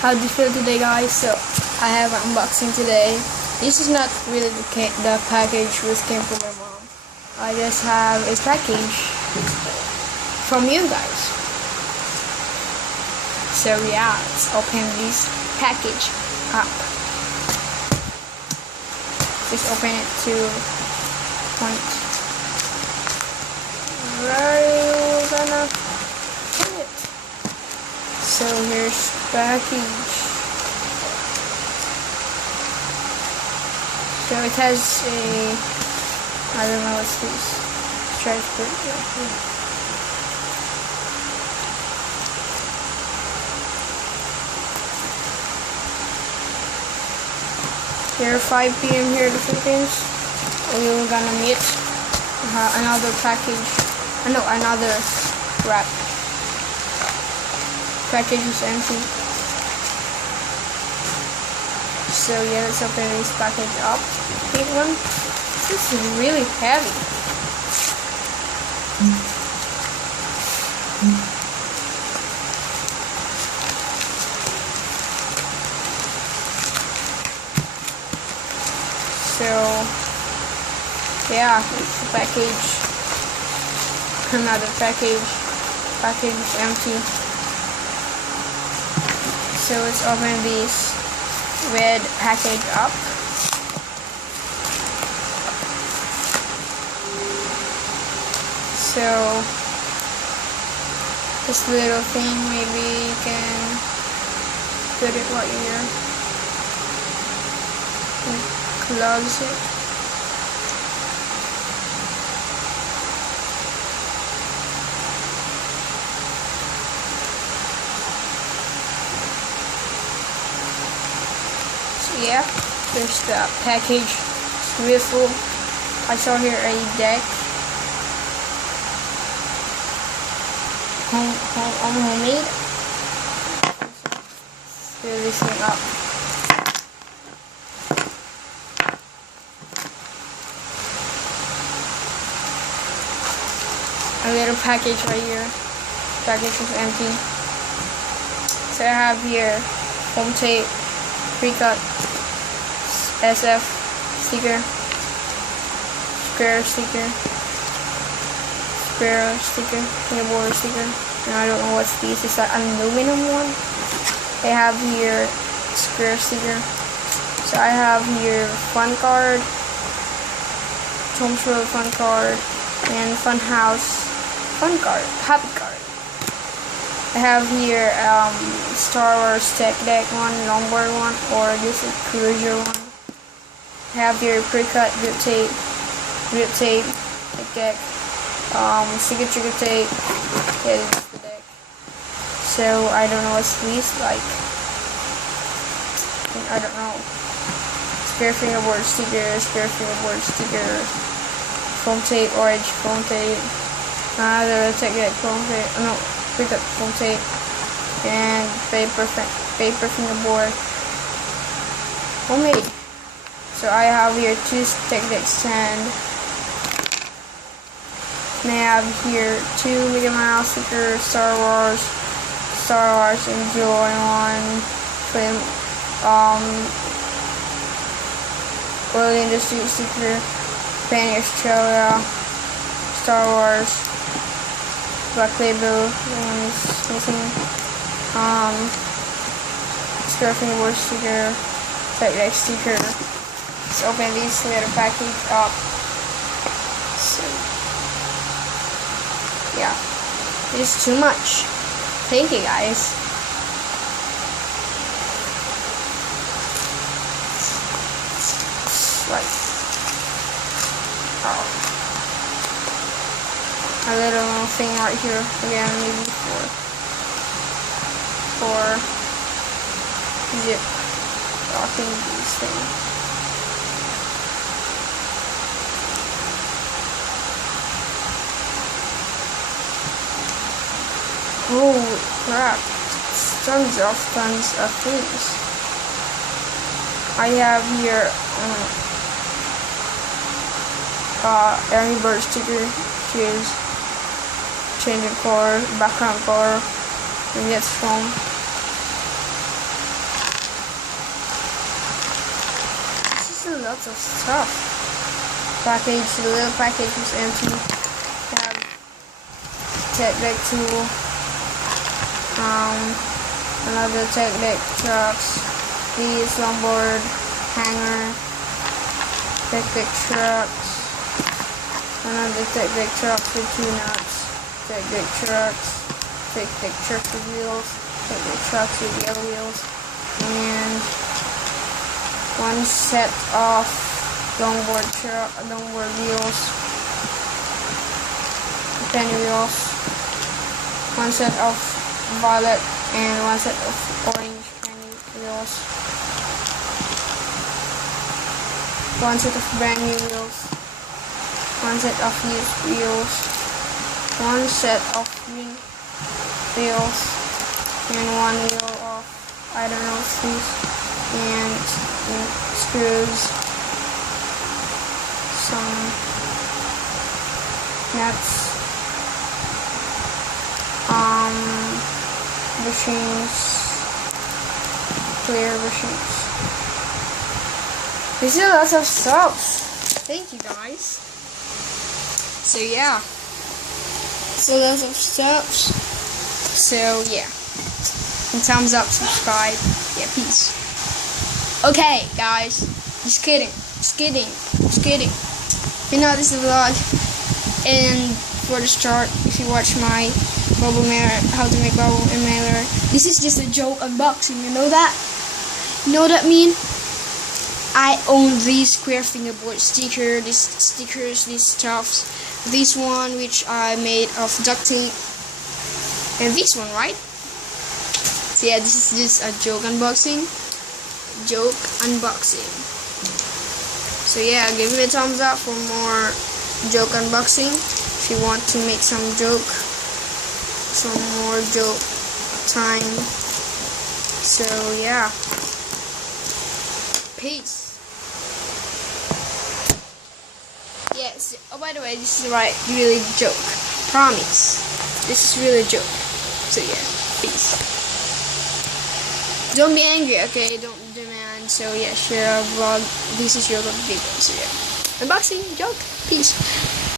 How do you feel today, guys? So I have an unboxing today. This is not really the package which came from my mom. I just have a package from you guys. So yeah, let's open this package up. Just open it to point. Where are you gonna put it? So here's package. So it has a, I don't know what's this. Try to put it right here. Here 5 p.m. here in the Philippines. We're gonna meet another package. No, another wrap. Package is empty. So yeah, let's open this package up. Big one. This is really heavy. So yeah, it's the package. Another package. Package is empty. So let's open this red package up. So this little thing, maybe you can put it right here and close it. Yeah, there's the package. It's really full. I saw here a deck. Homemade. Fill this thing up. A little package right here. Package is empty. So I have here foam tape, pre-cut, SF sticker, square sticker, fingerboard sticker, and I don't know what's this. It's an aluminum one. I have here square sticker. So I have here fun card, Tom's Road fun card, and Fun House fun card, happy card. I have here Star Wars Tech Deck one, longboard one, or this is Cruiser one. I have here pre-cut grip tape, deck, signature tape. Yeah, this is the deck. So I don't know what's this like. I don't know. Spare fingerboard sticker, foam tape, orange foam tape, another Tech Deck foam tape. No. Pre-cut foam tape and paper fingerboard, homemade. So I have here 2 Tech Deck stand, and I have here 2 Mickey Mouse stickers, Star Wars, Enjoy one, film, Oil Industry sticker, Penny Australia, Star Wars. Black label, one is missing. Square fingerboard sticker, Tech Deck sticker. Let's open this little package up. So yeah, this is too much. Thank you guys. Right. Oh. A little thing right here again, maybe for zip locking this thing. Oh crap! Tons of things. I have here Angry Bird sticker, which is changing color, background color, and it's from Still lots of stuff. Package, the little package was empty. We have tech deck tool. Another tech deck trucks. These longboard hanger. Tech deck trucks. Another tech deck trucks with 2 nuts. Tech deck trucks. Tech deck trucks with wheels. Tech deck trucks with yellow wheels. And 1 set of longboard wheels, penny wheels, 1 set of violet and 1 set of orange penny wheels, 1 set of brand new wheels, 1 set of used wheels, 1 set of green wheels, and 1 wheel of I don't know screws and screws, some nuts, bushings, clear bushings. This is lots of stuff. Thank you guys. So yeah, so lots of stuff. So yeah, and thumbs up, subscribe. Yeah, peace. Okay, guys, just kidding. You know, this is a vlog, and for the start, if you watch my bubble mailer, how to make bubble and mailer, this is just a joke unboxing. You know that? You know what I mean? I own these square fingerboard stickers, these stuffs. This one which I made of duct tape, and this one, right? So yeah, this is just a joke unboxing. So yeah, give me a thumbs up for more joke unboxing. If you want to make some more joke time. So yeah, peace. Yes. Oh, by the way, this is really joke. Promise. This is really a joke. So yeah, peace. Don't be angry, okay? Don't demand. So yeah, share a vlog. This is your video. So yeah, unboxing, joke, peace.